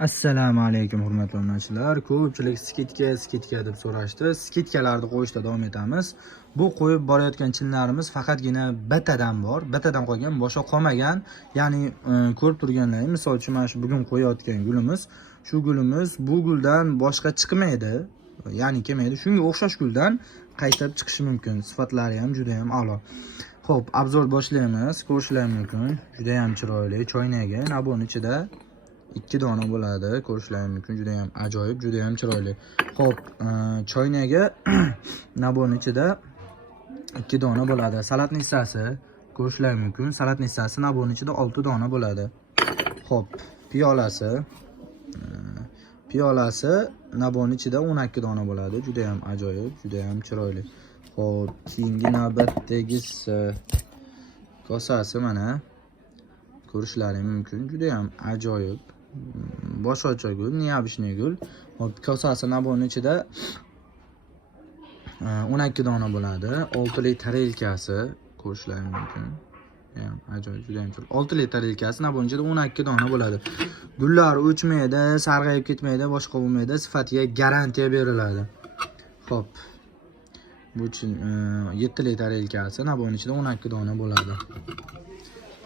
Assalomu alaykum hurmatli obunachilar. Ko'pchilik skitka deb so'rashdi. Skitkalarni qo'yishda davom etamiz. Bu qo'yib borayotgan chinlarimiz faqatgina betadan bor. Betadan qolgan, boshqa qolmagan. Ya'ni ko'rib turganlaringiz, misol uchun mana shu bugun qo'yayotgan gulimiz, shu gulimiz bu guldan boshqa chiqmaydi. Ya'ni kelmaydi. Shunga o'xshash guldan qaytarib chiqishi mumkin. Sifatlari ham juda ham a'lo. Xo'p, obzor boshlaymiz. Ko'rishingiz mumkin. Juda ham chiroyli. Choynagi, nabon ichida 2 dona bo'ladi. Ko'rishingiz mumkin. Juda ham ajoyib, juda ham chiroyli. Xo'p, choynagi nabon ichida 2 dona bo'ladi. Salatning hissasi ko'rishingiz mumkin. Salatning hissasi nabon ichida 6 dona bo'ladi. Xo'p, piyolasi nabon ichida 12 dona bo'ladi. Juda ham ajoyib, juda ham chiroyli. Xo'p, keyingi navbatdagisi kosasi mana. Ko'rishingiz mumkin. Juda ham ajoyib. Boshqacha gul, neobishniy gul. Hop, kosasi nabon ichida 12 dona bo'ladi. 6 lik tarelkasi ko'rishingiz mumkin. Ham ajoyib, juda ham chiroyli. 6 lik tarelkasi nabon ichida 12 dona bo'ladi. Gullar o'chmaydi, sarg'ayib ketmaydi, boshqa bo'lmaydi. Sifatiga garantiya beriladi. Hop. Bu 7 lik tarelkasi nabon ichida 12 dona bo'ladi.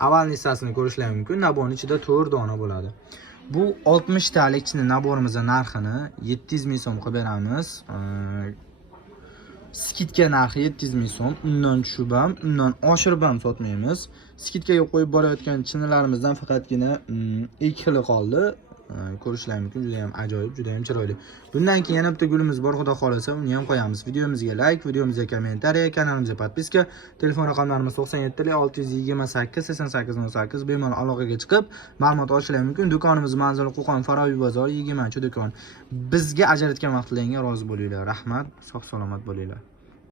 Avval hissasini ko'rishingiz mumkin. Nabon ichida 4 dona bo'ladi. Bu 60 talik naborimizning narxini 700 ming so'm qilib beramiz. Skitka narxi 700 ming so'm. Undan tushib ham, undan oshirib ham sotmaymiz. Skitkaga qo'yib borayotgan chinalarimizdan faqatgina 2 xili qoldi. Ko'rishingiz mumkin. Juda ham ajoyib, juda ham chiroyli. Bundan keyin yana bitta gulimiz bor, xudo xolasa, uni ham qo'yamiz. Videomizga like, videomizga kommentariya, kanalimizga podpiska, telefon raqamlarimiz 97 628 8808. Bemalol aloqaga chiqib, ma'lumot olishingiz mumkin. Do'konimiz manzili Qo'qon Faroviy bozor 20-do'kon. Bizga ajratgan vaqtlaringizga rozi bo'linglar. Rahmat, sog' salomat bo'linglar.